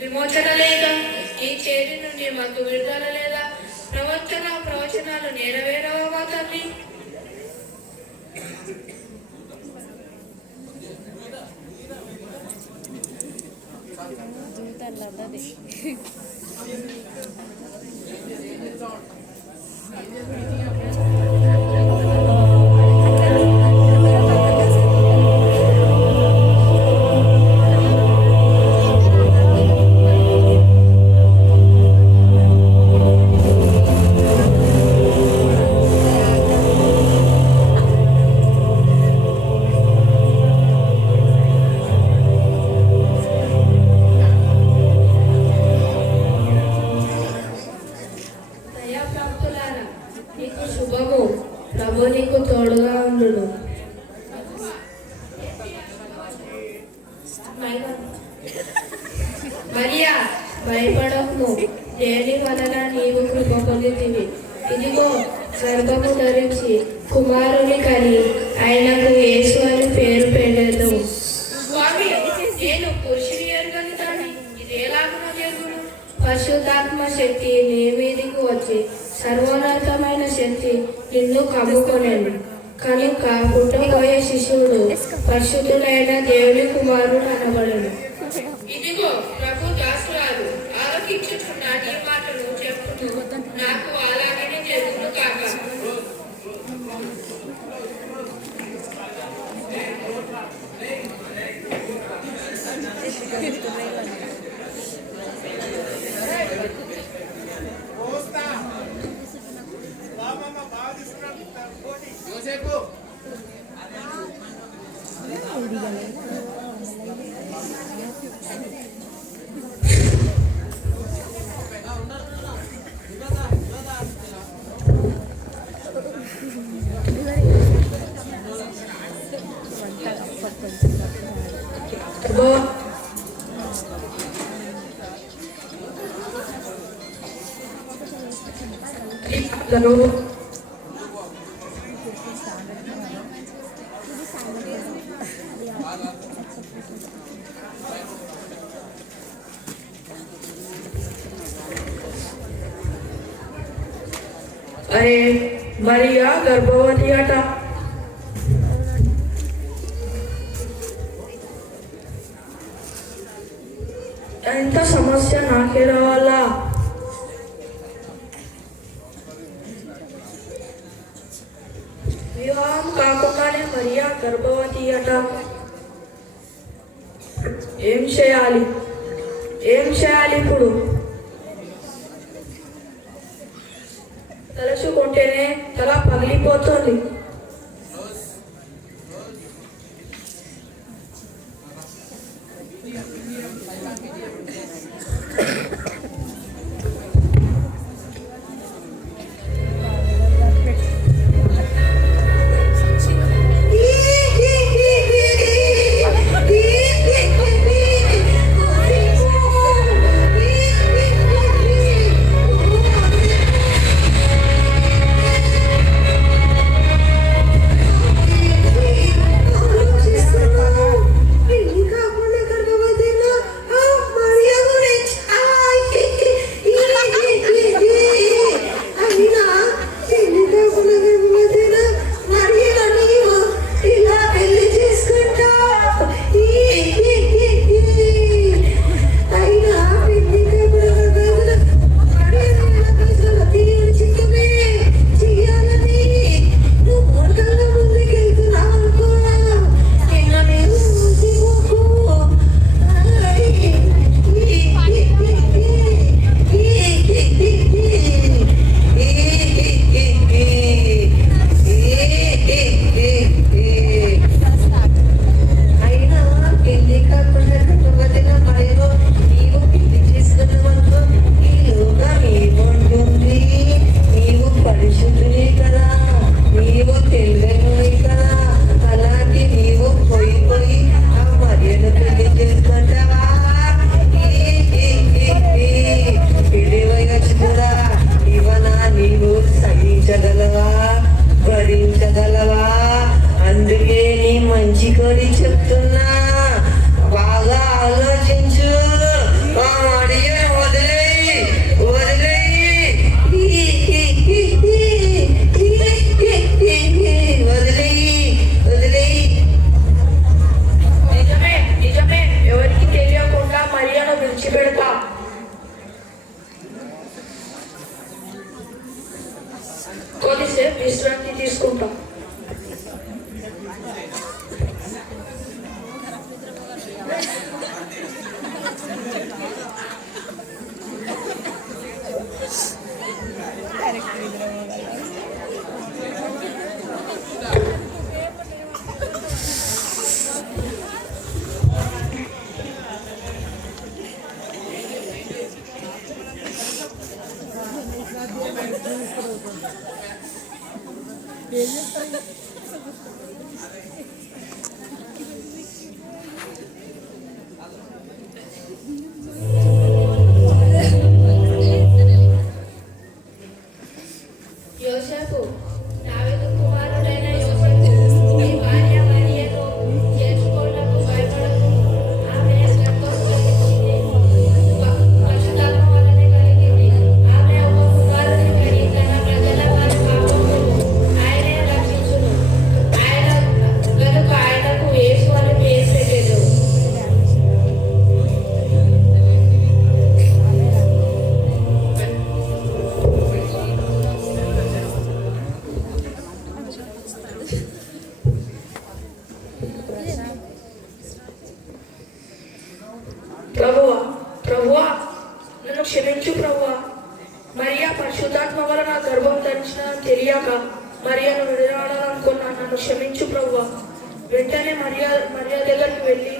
విమోచన లేదా? ఈ చేతి నుండి మాకు విడుదల లేదా? ప్రవచనాలు నెరవేరవా మా తల్లి? మరియా, భయపడకు, దేని వలన నీవు కృప పొందితివి. ఇదిగో గర్భము ధరించి కుమారుని కని ఆయనకు యేసు అని పేరు పెట్టెదవు. స్వామి, నేను పురుషుని ఎరుగని దాన్ని, ఇది ఎలాగున జరుగును? పరిశుద్ధాత్మ శక్తి నీ మీదికి వచ్చి సర్వోన్నతమైన శక్తి నిన్ను కమ్ముకొనేను కనుక పుట్టబోయే శిశువుడు పరిశుద్ధుడైన దేవుని కుమారుడు అనబడను. ఇదిగో ప్రభు దాసురాలు ఆలకించుచున్న నీ మాటలు చెప్పుతూ నాకు అలాగనే జరుగును కాక. అరే మరియా గర్భవతి అట. ఎంత సమస్య నాకే రావాలా? వివాహం కాకుండానే మరియా గర్భవతి అట. ఏం చేయాలి ఇప్పుడు? తలుచుకుంటేనే తల పగిలిపోతుంది. భరించగలవా? అందుకే నీ మంచి కోరి చెప్తున్నా, బాగా ఆలోచించు. నిజమే, ఎవరికి తెలియకుండా మరియను విడిచిపెడతా. కొద్దిసేపు విశ్రాంతి తీసుకుంటా. యోసేపు, దావీదు కుమారుడైన యోసేపు, నీ భార్య మరియను చేర్చుకొనుటకు భయపడకు. ఆమె గర్భం కలిగింది, పరిశుద్ధాత్మ వలన కలిగింది. ఆమె ఒక కుమారుని కని తన పరిశుద్ధాత్మ వలన గర్భం ధరించిన తెలియక మరియను విడనాడాలనుకున్నాను, నన్ను క్షమించు ప్రభువా. వెంటనే మరియా దగ్గరికి వెళ్ళి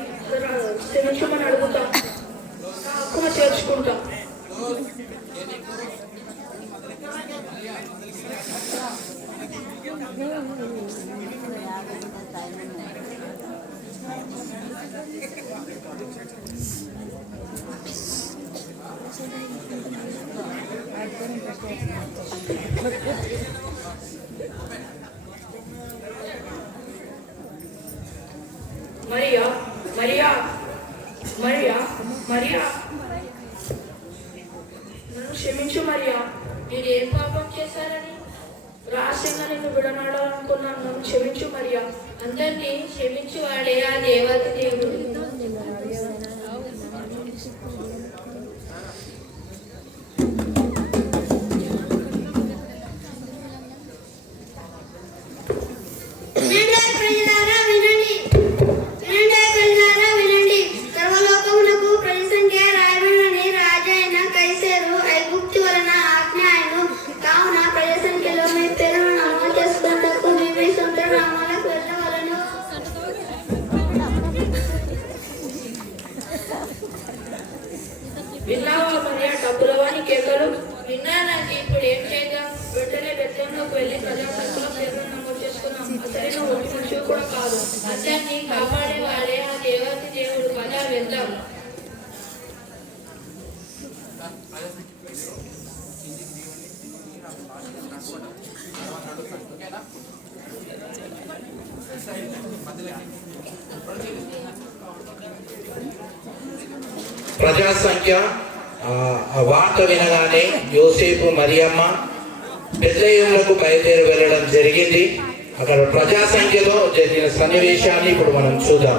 క్షమించమని అడుగుతా, నా హక్కును చేర్చుకుంటా. మరియా మరియా మరియా మరియా నన్ను క్షమించు మరియా. మీరు ఏం పాపం చేశారని? రహస్యంగా నిన్ను విడనాడాలనుకున్నాను, నన్ను క్షమించు మరియా. అందరినీ క్షమించువాడే ఆ దేవాది దేవుడు. విన్నావా మరియా డబ్బులవాని కేకలు? విన్నానండి. ఇప్పుడు ఏం చేద్దాం? వెంటనే బెత్లెహేములోకి వెళ్ళి ప్రజాసంఖ్యలో పేర్లను నమోదు చేసుకున్నాం. అసలు నువ్వు ఒట్టి మనిషివి కూడా కాదు. అందరినీ కాపాడేవాడే ఆ దేవాది దేవుడు. పద వెళ్దాం. ప్రజా సంఖ్య వార్త వినగానే యోసేపు మరియమ్మ బెత్లెహేములకు బయలుదేరి వెళ్ళడం జరిగింది. అక్కడ ప్రజా సంఖ్యలో జరిగిన సన్నివేశాన్ని ఇప్పుడు మనం చూద్దాం.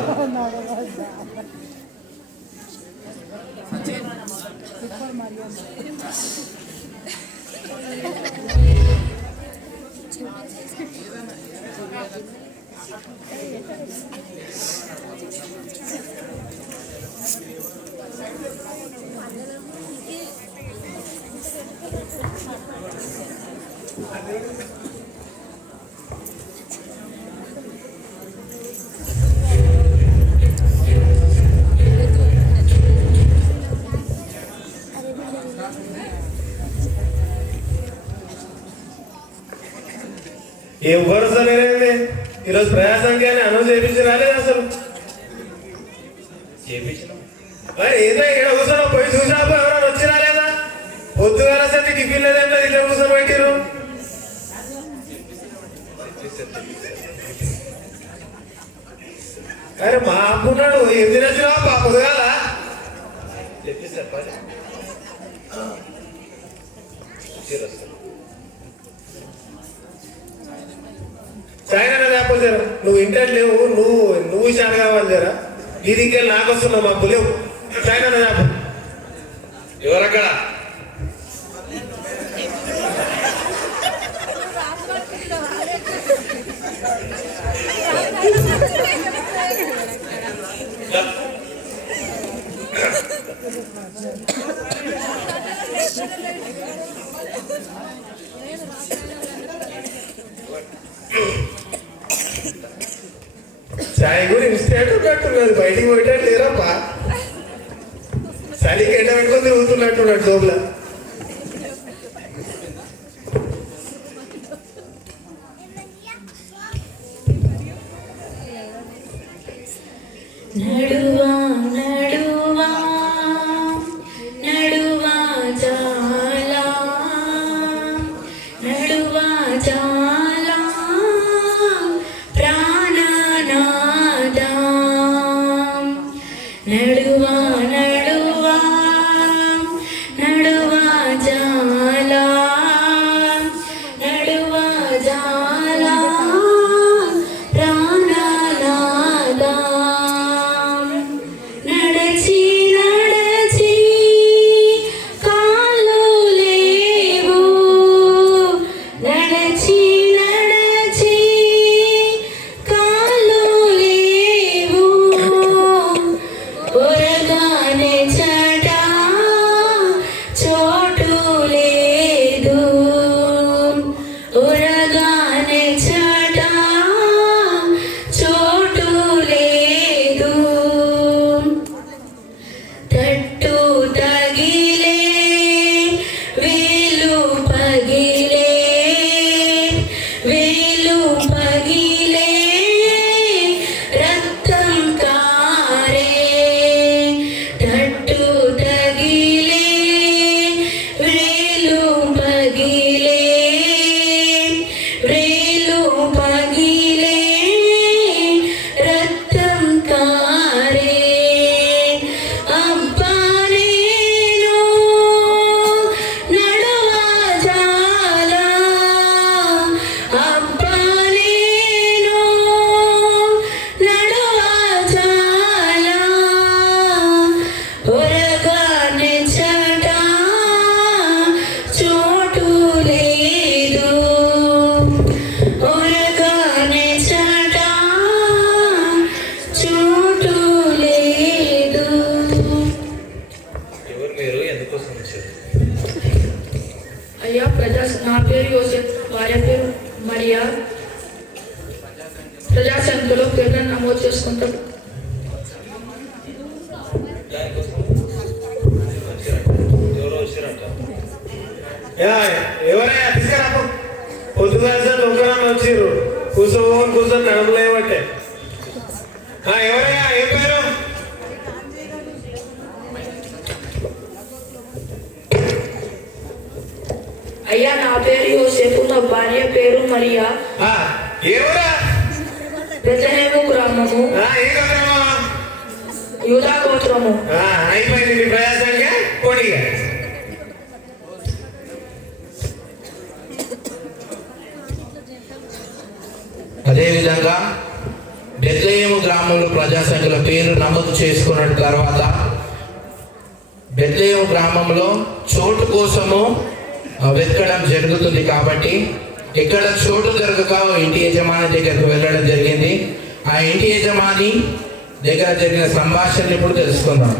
ఎవరు సరేనండి ఈరోజు ప్రయాసంఖ్య అని అనౌన్స్ చేయించి రాలేదు అసలు. మరి ఏదో ఇక్కడ కూర్చొని పోయి చూసినప్పుడు ఎవరైనా వచ్చి రాలేదా? పొద్దుగాల సరి టిఫిన్ లేదంటే ఇక్కడ కూర్చొని పెట్టిరు. అరే మా అప్పున్నాడు ఏం తినొచ్చినా పొద్దుగాల చాయన లేకపోతే నువ్వు ఇంటర్ లేవు, నువ్వు చాలా కావాలి జరా. నీ దిక్కే నాకు వస్తున్నావు మా లేవు. చాయన లేపు ఎవరక్కడ? చాయ్ కూడా ఇన్స్టెంట్ ఉన్నట్టున్నది, బయటికి పోయేటట్టు లేరప్ప. చలికి ఎండ పెట్టుకొని తిరుగుతున్నట్టున్నాడు జోబుల. నడువా నడువా నడువా చాలా నడువా చాలా ప్రాణనాదా నడువా నడువా నడువా నా పేరు యోసేపు, భార్య పేరు మరియా. ప్రజా సంఖ్యలో పేర్లను నమోదు చేసుకుంటాం. ఎవరైనా తీసుకురా పొద్దుగా ఒక్కరన్నా వచ్చిర్రు కూర్చొని నడపలేబట్టే. ఎవరయ్యా ఏం పేరు? అయ్యా నా పేరు యోసేపు, నా భార్య పేరు మరియా. ఎవరా? బెత్లెహేము గ్రామము, ఏ గ్రామం? యూదా గోత్రము. అయిపోయింది ప్రయాసంగా కొడిగా. అదేవిధంగా బెత్లెహేము గ్రామంలో ప్రజా సంఖ్యల పేరు నమోదు చేసుకున్న తర్వాత బెత్లెహేము గ్రామంలో చోటు కోసము వెతకడం జరుగుతుంది. కాబట్టి ఇక్కడ చోటు దొరకక ఇంటి యజమాని దగ్గరకు వెళ్ళడం జరిగింది. ఆ ఇంటి యజమాని దగ్గర జరిగిన సంభాషణ ఇప్పుడు తెలుసుకుందాం.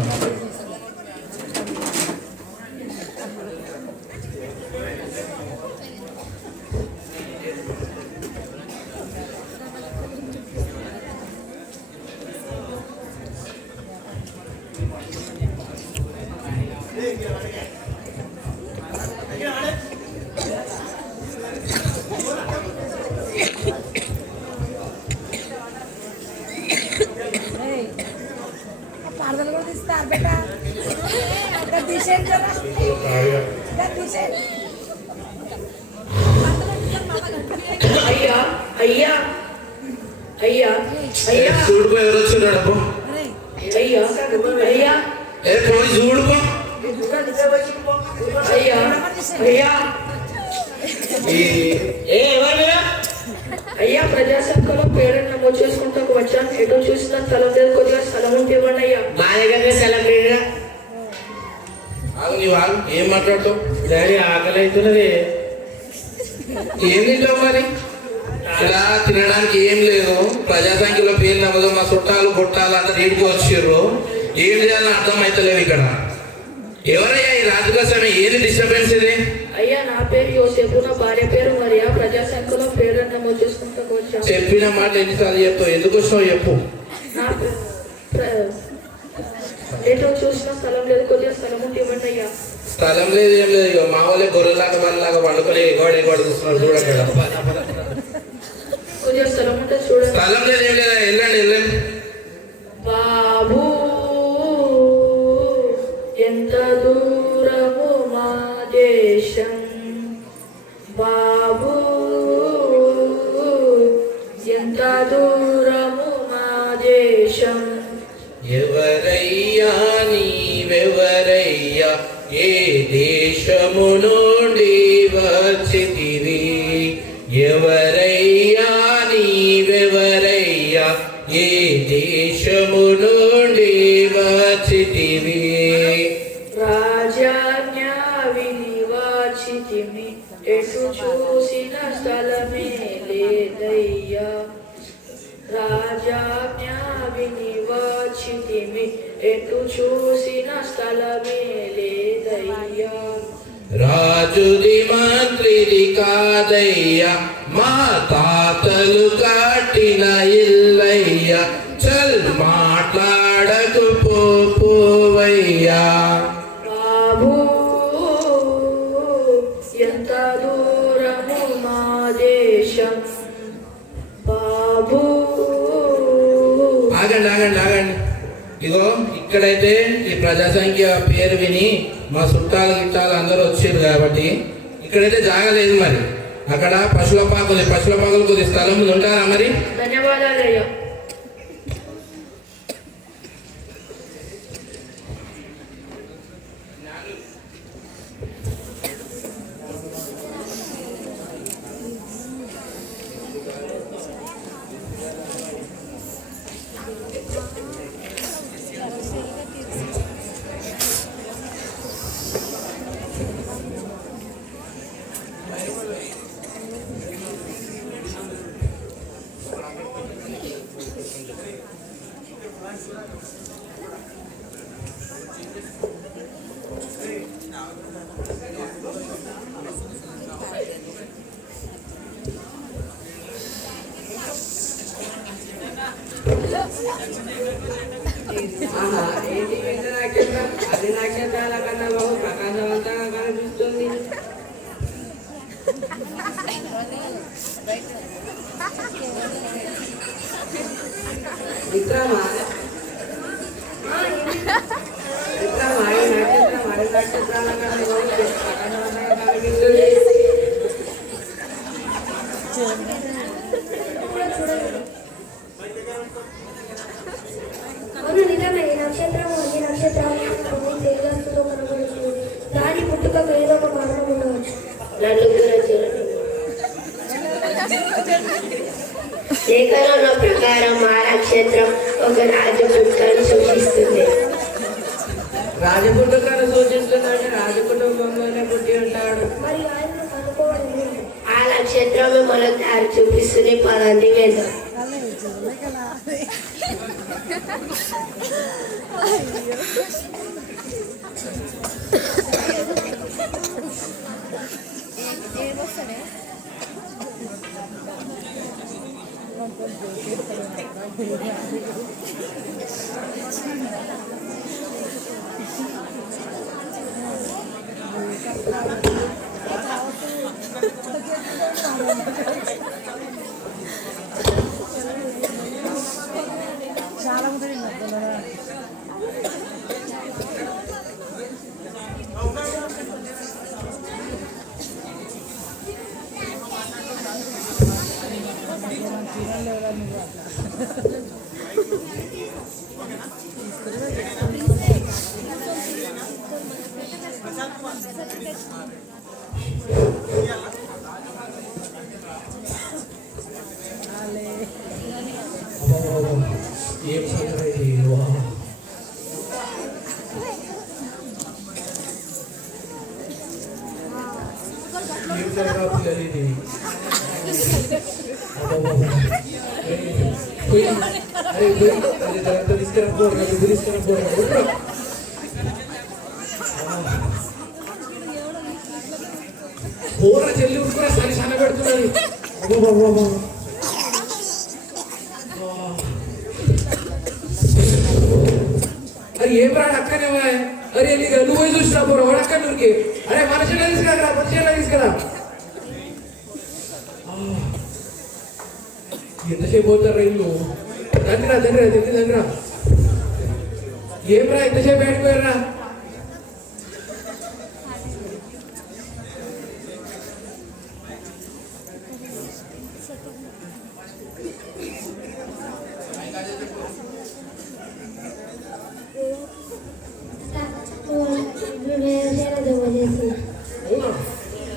అయ్యా అయ్యా అయ్యా అయ్యా చూడుకో, ఎవరు వచ్చినాడు? అయ్యా అయ్యా పోయి చూడుకో. అయ్యా అయ్యా అయ్యా ప్రజా సంఖ్యలో పేరును నమోదు చేసుకుంటూ వచ్చాను. ఎటు చూసిన స్థలం లేదు, కొద్దిగా స్థలం ఉంటే ఇవ్వండి అయ్యా. మా దగ్గర స్థలం లేదా? ఏం మాట్లాడుతావు? డాడీ ఆకలి అవుతున్నది. ఏం తింటావు మరి? ఇక్కడ తినడానికి ఏం లేదు. ప్రజా సంఖ్యలో పేరు నమ్మదు. మా చుట్టాలు కొట్టాలు అంతా నీటికి వచ్చిర్రు. ఏం చేయాలని అర్థం అవుతలేవు. ఇక్కడ ఎవరయ్యా ఈ రాజు కోసమే? ఏది డిస్టర్బెన్స్ ఇది? అయ్యా నా పేరు యోసేపు, నా భార్య పేరు మరియా. ప్రజా సంఖ్యలో పేరును నమోదు చేసుకుంటూ వచ్చాను. చెప్పిన మాట ఎన్నిసార్లు చెప్తావు? ఎందుకు వస్తావు చెప్పు. ఎటు చూసిన స్థలం లేదు, కొద్దిగా స్థలం ఉంటే ఇవ్వండి అయ్యా. స్థలం లేదు, ఏం లేదు. ఇక మా వాళ్ళే గొర్రెలాగా వాళ్ళలాగా వండుకొని ఎగవాడు చూస్తున్నారు. చూడండి, కొద్దిగా స్థలం ఉంటే చూడండి. స్థలం లేదు, ఏం లేదా? వెళ్ళండి వెళ్ళండి. బాబు ఎంత దూరము మా దేశం, బాబు ఎంత దూరము మా దేశం. ఎవరయ్యా నీవెవరయ్యా? ఏ దేశము నుండి వచ్చితివి? ఎవరయ్యా నీవెవరయ్యా? ఏ దేశము నుండి వచ్చితివి? రాజాజ్ఞ విని వాచితిమి, ఎటు చూసిన స్థలమే లేదయ్యా. రాజాజ్ఞ విని వాచితిమి, ఎటు చూసిన స్థలమే లేదయ్యా. రాజుది మంత్రిది కాదయ్యా, మా తాతలు కట్టిన ఇల్లయ్యా. చల్ మాట్లాడకు పోవయ్యా. బాబు ఎంత దూరము మా దేశం, బాబు. ఆగండి ఆగండి ఆగండి. ఇగో ఇక్కడైతే ఈ ప్రజా సంఖ్య పేరు విని మా చుట్టాలు గిట్టాలు అందరూ వచ్చారు కాబట్టి ఇక్కడైతే జాగలేదు. మరి అక్కడ పశువుల పాకులు కొద్ది స్థలం ఉంటారా మరి? ధన్యవాదాలు అయ్యా. విక్రమా విక్రమా ఈ నక్షత్రం అరి నక్షత్రాలుగా అవును నిజమే ఈ నక్షత్రం అన్ని నక్షత్రాలు తేజస్సుతో కనబడుతుంది. దాని పుట్టుకకు ఏదో ఒక కారణం ఉండవచ్చు. లేఖనంలో ప్రకారం ఆ నక్షత్రం ఒక రాజపుత్రను సూచిస్తుంది. రాజపుట్టుకను సూచిస్తుందంటే రాజకుటుంబంలోనే పుట్టి ఉంటాడు. మరి ఆయన కనుక్కోవడం ఏంటి? ఆ నక్షత్రమే మనకు దారి చూపిస్తుంది. పదండి వెళ్దాం. ఏం సంగతి వా ఏం జరగా పిల్లలు ఇది అరే అది తర్వాత తీసుకురాకపోరు తీసుకురాకపోరు పోరా చెల్లి ఉడుకురా సరి సన్న పెడుతున్నది అరే ఏం రాడు అక్కనే అరే నువ్వు పోయి చూసినా పోరా వాడు అక్కడ నురికి అరే మనిషిలో తీసుకురా మనిషిలో తీసుకురా ఎంతసేపు పోతారు రైళ్ళు దగ్గర ఏం రా ఎంతసేపు బయటపోయారా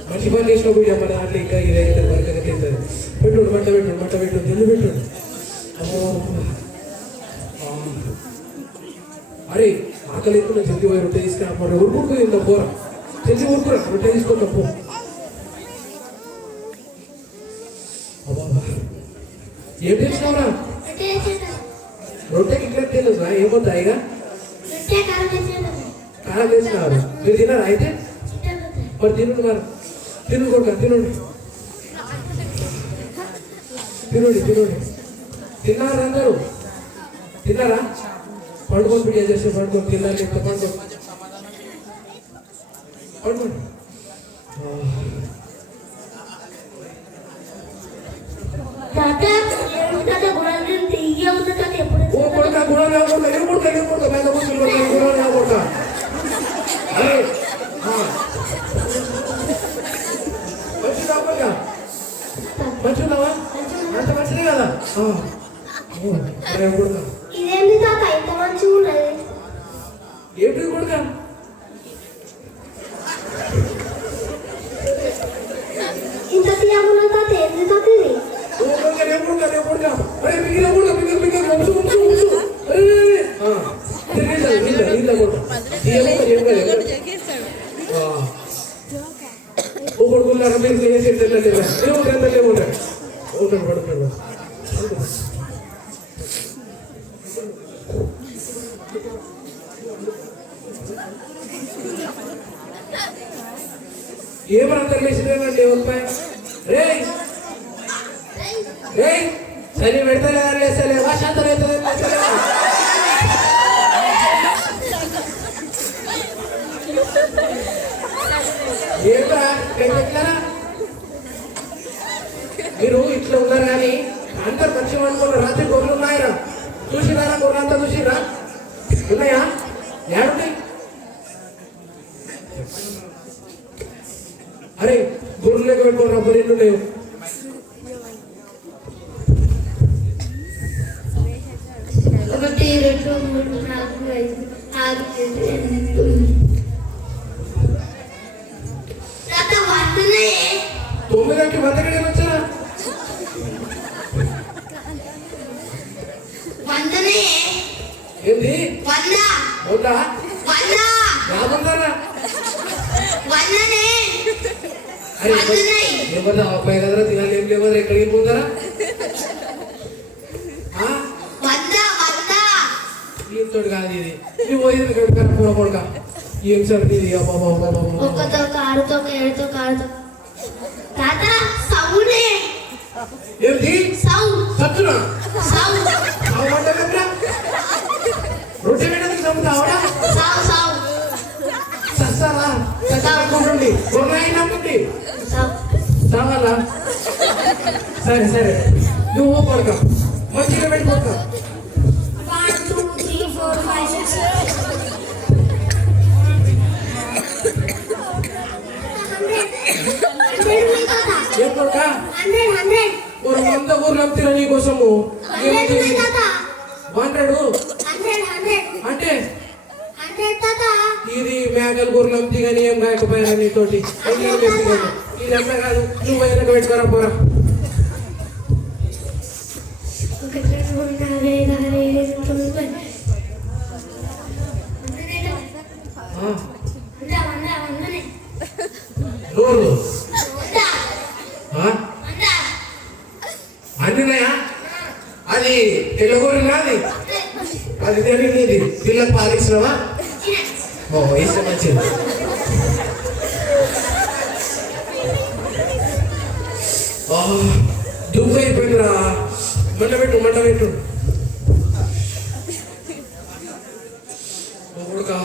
మంచి పని చేసినప్పుడు మన దాంట్లో ఇంకా ఇదైతే వర్క్ అయితే పెట్టుడు మంట పెట్టు జల్లు పెట్టు అరే ఆకలి ఎక్కువ జల్ది పోయి రొట్టె తీసుకురా ఊరుకుంటూ ఇంత పోరా జల్ది ఊరుకురా రొట్టె తీసుకుంటా పో ఏం చేసినావురా రొట్టెకి ఇక్కడ తెలుసా ఏమవుతా ఇక కారం వేసినారు మీరు తిన్నారా అయితే మరి తినండి మరి తినండి తిన్నారు అందరూ తిన్నారా పండుకొని బిడ్డ చేస్తే పండుకొని తిన్నారు లేకపోతే పండుకోండి ఓ కొడుక గుణం లేకుండా ఎరుగుడుతా మీద గుణం లేకుండా అరే మంచిగా అంత మంచిదే కదా ఇదేంటి తాత ఇంత మంచిగా ఉన్నది? ఏంటి కొడుక ఇంత తీయకున్న తాత ఏంటి తాత ఇది? ఏమన్నా తగిలేసినండి రే మీరు ఇట్లా ఉన్నారు కానీ అందరు మంచిగా అనుకున్న రాత్రి గొర్రెలు ఉన్నాయిరా చూసినారా గొర్రెలు అంతా చూసిరా ఉన్నాయా ఏడున్నాయి అరే గొర్రెలు లెక్క పెట్టుకోరా బొర్రెలు లేవు ఒకటి రెండు మూడు నాలుగు ఐదు ఆరు ఏడు ఎనిమిది తొమ్మిది 9కి 100 గడికి వచ్చారా ఏంది 100 యాభంటారా ఎవరు అబ్బాయి కదరా తినాలి ఏం లేవరా ఎక్కడికి పోతారా తోడు కాదు ఇది నువ్వు పోయింది కడుపుతారా పూర కొడుక ఏం సర్ది ఇది ఒక్కతో కారుతో ఏడుతో కారుతో తాత సౌనే ఏంటి సత్తునా రొట్టె పెట్టడానికి చంపుతావా సస్తావా సత్తాకుంటుండి నమ్ముండి చావాలా సరే సరే నువ్వు పడక మంచిగా పెట్టుకోక 1 2 3 4 5 6 ఏం కొడుక 100 ఊర్లు అమ్ముతున్నా నీకోసము 100 అంటే ఇది మేకలు గొర్రెలు అమ్ముతి కానీ ఏం కాకపోయినా నీతోటి ఇది అమ్మ కాదు నువ్వు వెనక పెట్టుకోరా పోరా నోరు అన్నినాయా అది తెల్లగొర్రె నాది అది తెలియదు పిల్లలు పాలిస్తున్నావా ఓ ఇష్టం మంచిది దుమ్ము అయిపోయిందిరా మంట పెట్టు కొడుకా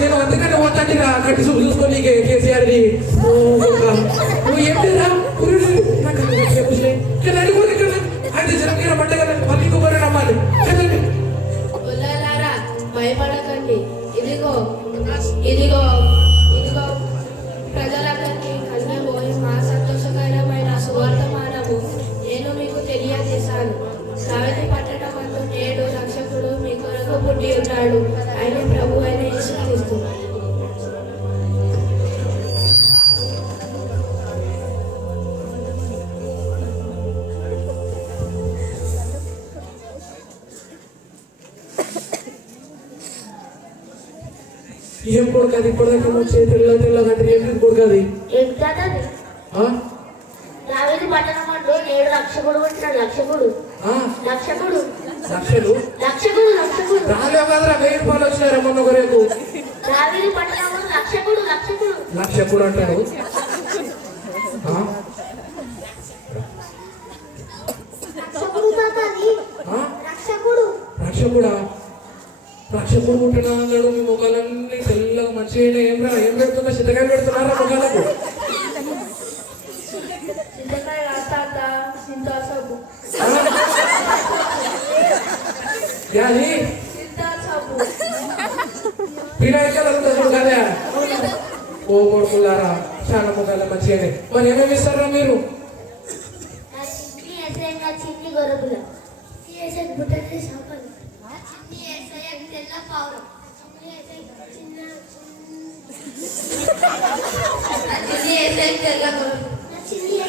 నేను అందుకని పోతాండిరా కట్టి చూపు చూసుకొని కేసీఆర్ది నువ్వు ఏంటిరా భయపడకండి ఇదిగో ఇదిగో ఇదిగో ప్రజలందరికీ కన్యబోయి మా సంతోషకరమైన సువార్తమానము నేను మీకు తెలియజేశాను. దావీదు పట్టణమందు నేడు రక్షకుడు మీ కొరకు పుట్టి ఉన్నాడు. ఆయన ప్రభు అయిన యేసుక్రీస్తు. ఏం కొడుకది ఇప్పటిదాకా వచ్చే తెల్ల కంటే ఏం కొడుకది దావీదు పట్టణమందు నేడు రక్షకుడు పుట్టినాడు. రక్షకుడు రాలేవు కదరా 1000 రూపాయలు వచ్చినారా మొన్న ఒక రేపు దావీదు పట్టణమందు లక్షకుడు అంటారు. రక్షకుడు పుట్టినా అన్నాడు. మీ ముఖాలన్నీ తెల్లగా మంచిగా ఏం పెడుతున్నా చింతకాయలు పెడుతున్నారా ముఖాలకు? వినాయకుడు కదా ఓ కొడుకులారా చాలా ముఖాలు మంచిగానే. మరి ఏమేమి ఇస్తారా మీరు? చిన్ని గొర్రెల చిన్న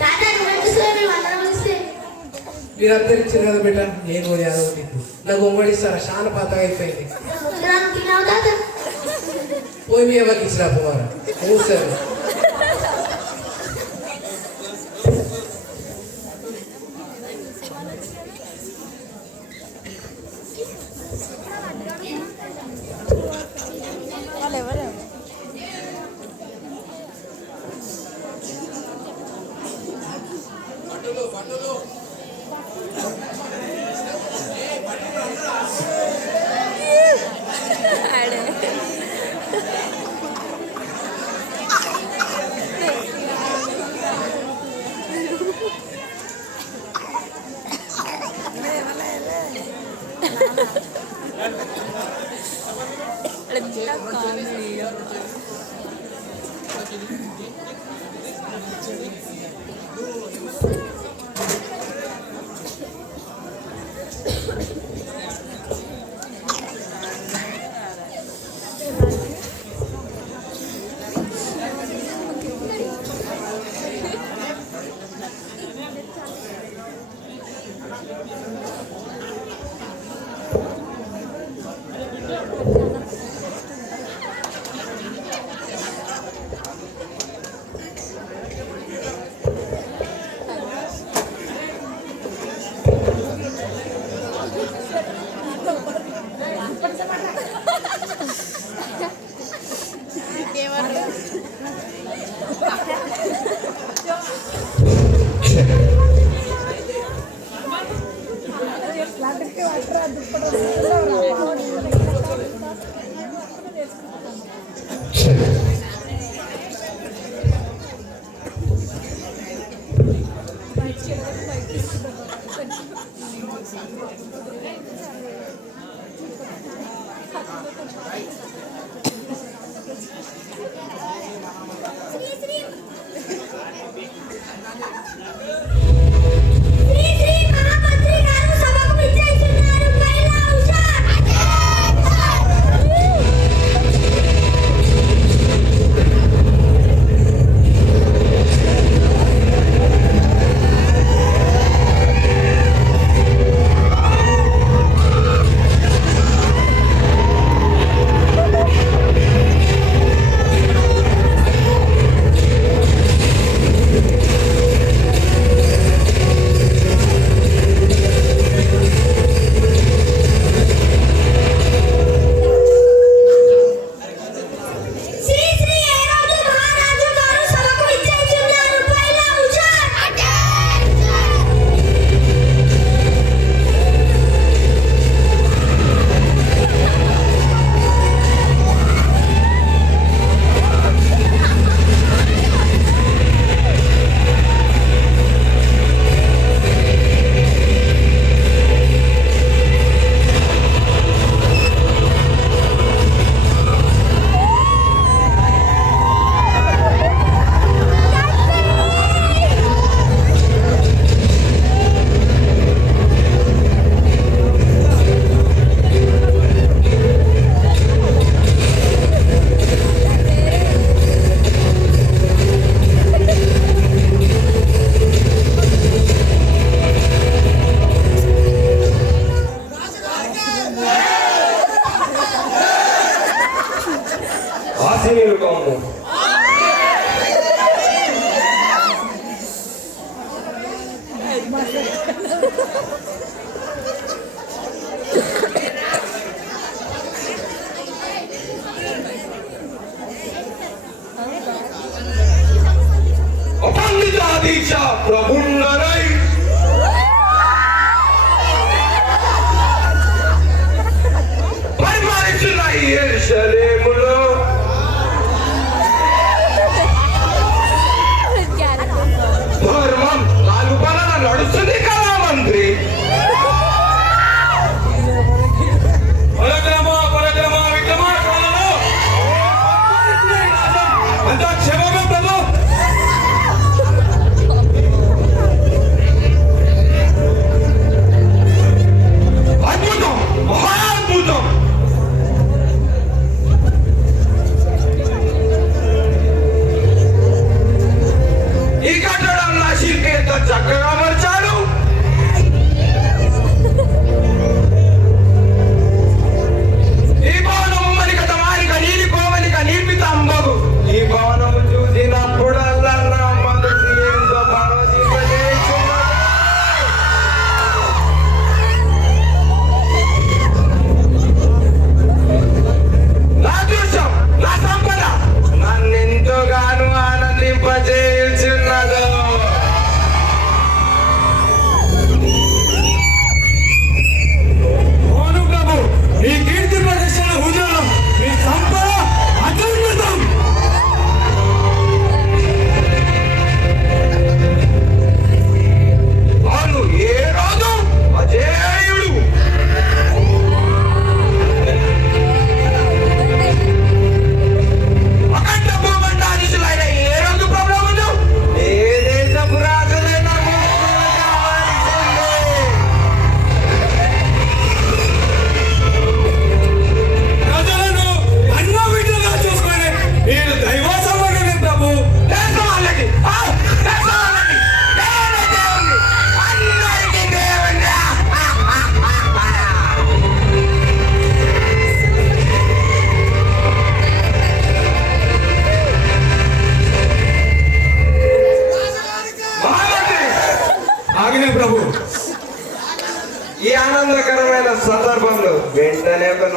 తాత నువ్వు అందరం వస్తే మీరందరూ ఇచ్చారు కదా బిడ్డ, నేను కూడా యాదవ్ తిప్పు నాకు ఒంగడిస్తారా, చాలా పాతగా అయిపోయింది. తిన్నావు తాత పోయి మీ ఎవరికి ఇచ్చినా పోవారా మూసారు.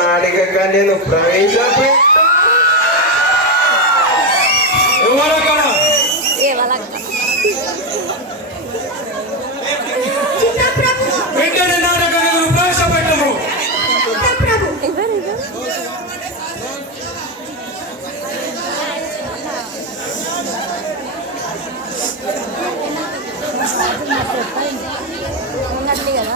నాటిక నేను ప్రవేశపెట్టు వెంటనే నాటకాన్ని ప్రవేశపెట్టము. ఉన్నట్లే కదా.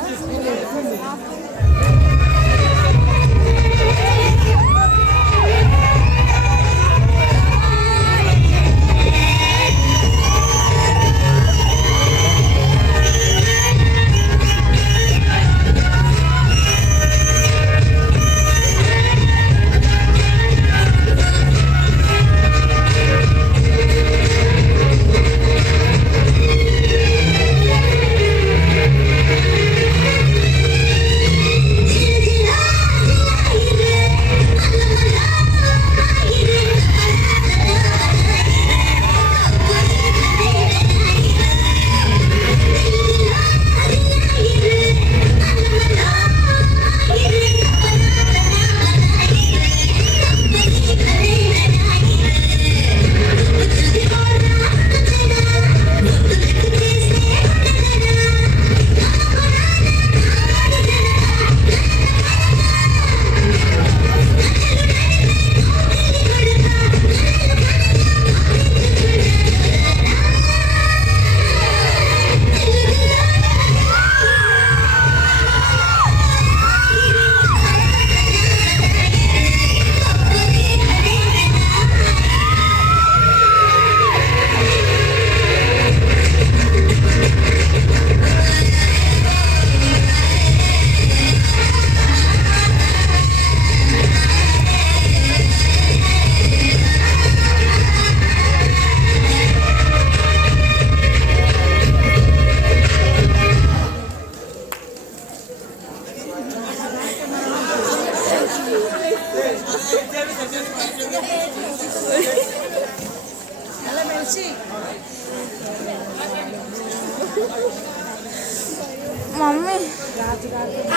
మమ్మీ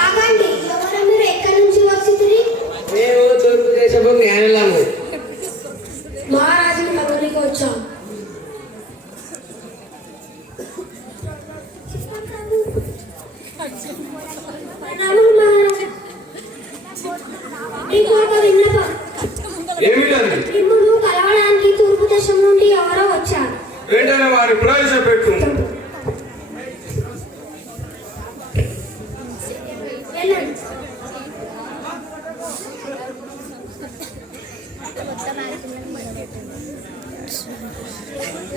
ఆగండి, ఎవరు మీరు ఎక్కడి నుంచి వచ్చింది? మేము తూర్పు దేశపు జ్ఞానులము. మహారాజుని కబుర్కి వచ్చాం. ఏమిటండి? మిమ్మల్ని కలవడానికి తూర్పు దేశం నుండి ఎవరో వచ్చారు. వెంటనే వారి ప్రవేశపెట్టు. వెళ్ళండి.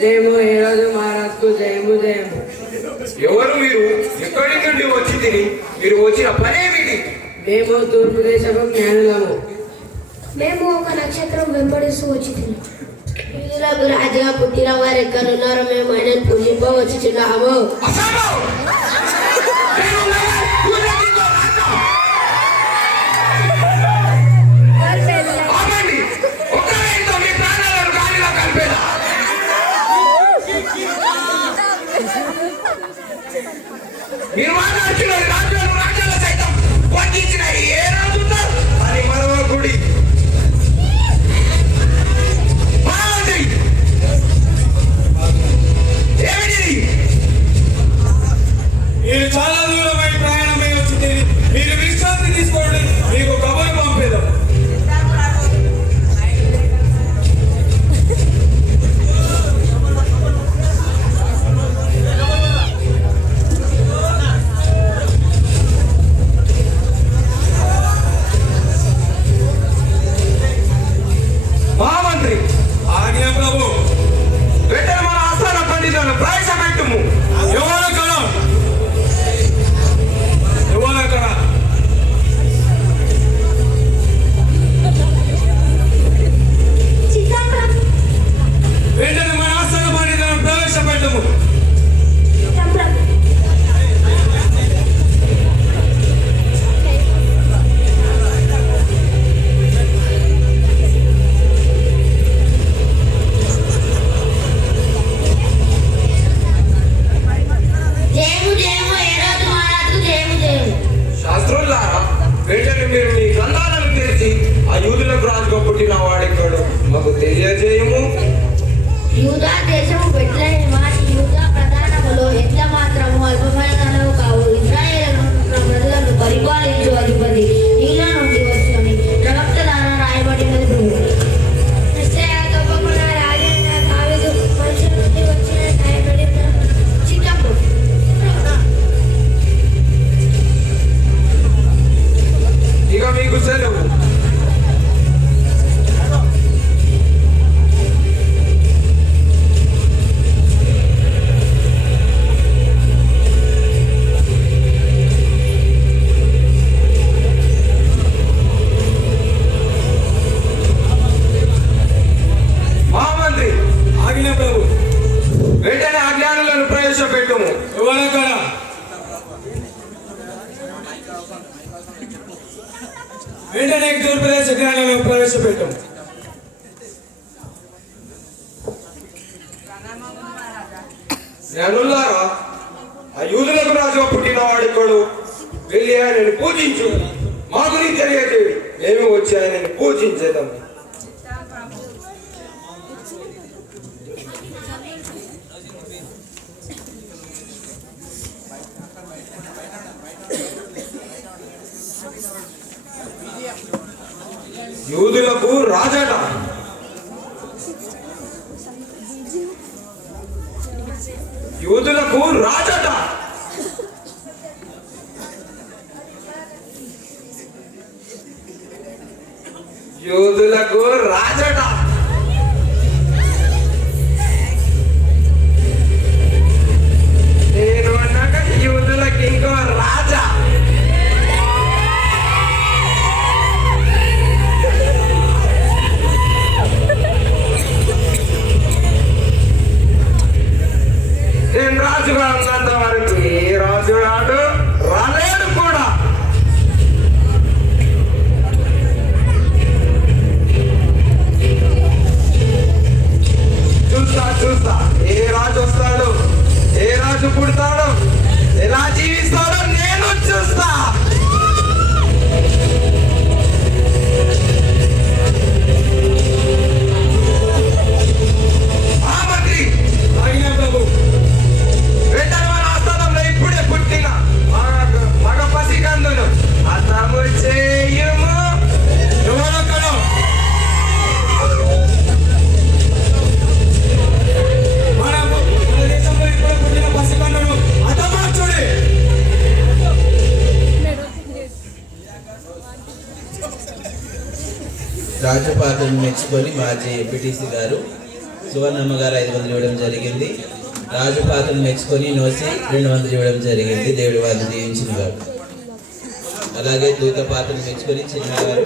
జయము ఏ రోజు మహారాజుకు జయము జయము. ఎవరు మీరు? ఎక్కడి నుండి వచ్చి తిని మీరు వచ్చిన పనేమిటి? మేము తూర్పు దేశపు జ్ఞానులము. మేము ఒక నక్షత్రం వెంబడిస్తూ వచ్చి తిని వీరులకు రాజుగా పుట్టిన వారు ఎక్కడున్నారో మేము ఆయనను పూజింపవచ్చుచున్నాము. మీరు మాట్లాడుతున్నారు రాజ్యాలు రాజ్యాల సైతం వంచించిన ఏ రాజు అని మరొకడి ఏమిటి ప్రవేశపెట్టం. జ్ఞానులారా, ఆ యూదులకు రాజుగా పుట్టినవాడిక్కడు వెళ్ళి ఆయనని పూజించు, మా గురించి తెలియజేయడు, మేము వచ్చి ఆయనని పూజించేద్దాం. యూదులకు రాజట. యూదులకు రాజట. యూదులకు రాజట. నేను అన్నాక యూదులకు ఇంకో రాజా. నేను రాజుగా ఉన్నంత వరకు ఏ రాజు రాడు, రాలేడు కూడా. చూస్తా ఏ రాజు వస్తాడు, ఏ రాజు పుడతాడు, ఎలా జీవిస్తాడో నేను చూస్తా. మంత్రి బాబు, వెంటనే మన ఆస్థానంలో ఇప్పుడే పుట్టిన మగ పసికందును అర్థము చేయుము. నువ్వొక్కడు మన దేశంలో ఇప్పుడు పుట్టిన పసికందును అర్థమార్చుడి. రాజపాత్రను మెచ్చుకొని మాజీ ఎంపీటీసీ గారు సువర్ణమ్మ గారు 500 ఇవ్వడం జరిగింది. రాజపాత్రను మెచ్చుకొని నోసి 200 ఇవ్వడం జరిగింది. దేవుడి వారిని దీవించిన గారు. అలాగే దూత పాత్రను మెచ్చుకొని చిన్న గారు